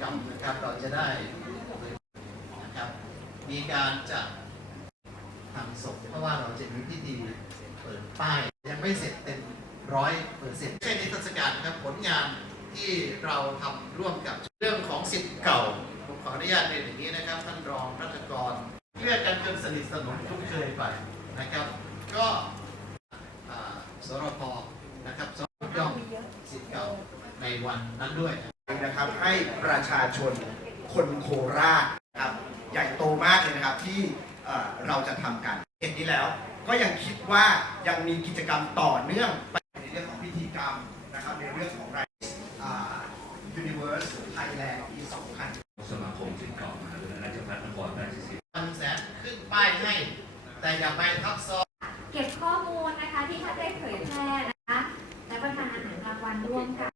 กรรมนะครับเราจะได้นะครับมีการจัดทำศพเพราะว่าเราจะมีพิธีเปิดป้าย ยังไม่เสร็จเต็มร้อยเปอร์เซ็นต์ใช่นิทรรศการครับผลงานที่เราทำร่วมกับเรื่องของสิทธิ์เก่าผมขออนุญาตเรียนอย่างนี้นะครับท่านรองรัฐกรเรียกกันจนสนิทสนมคุ้นเคยไปนะครับ ก็สรพนะครับสรย่อมสิทธิ์เก่าในวันนั้นด้วย นะครับให้ประชาชนคนโคราชนะครับใหญ่โตมากเลยนะครับที่เราจะทำกันเห็นนี้แล้ว ก็ยังคิดว่ายังมีกิจกรรมต่อเนื่องไปในเรื่องของพิธีกรรมนะครับในเรื่องของไรยูนิเวอร์สไทยแลนด์ปี2000สมาคมสิทธิ์เก่ามาวิยาลัยราชภัฏนครด้ชสีมาแสนขึ้นป้ายให้ แต่อย่าไปทับซ้อนเก็บข้อมูลนะคะที่ท่านได้เผยแพร่นะคะและประธานอาหารกลางวันร่วมกัน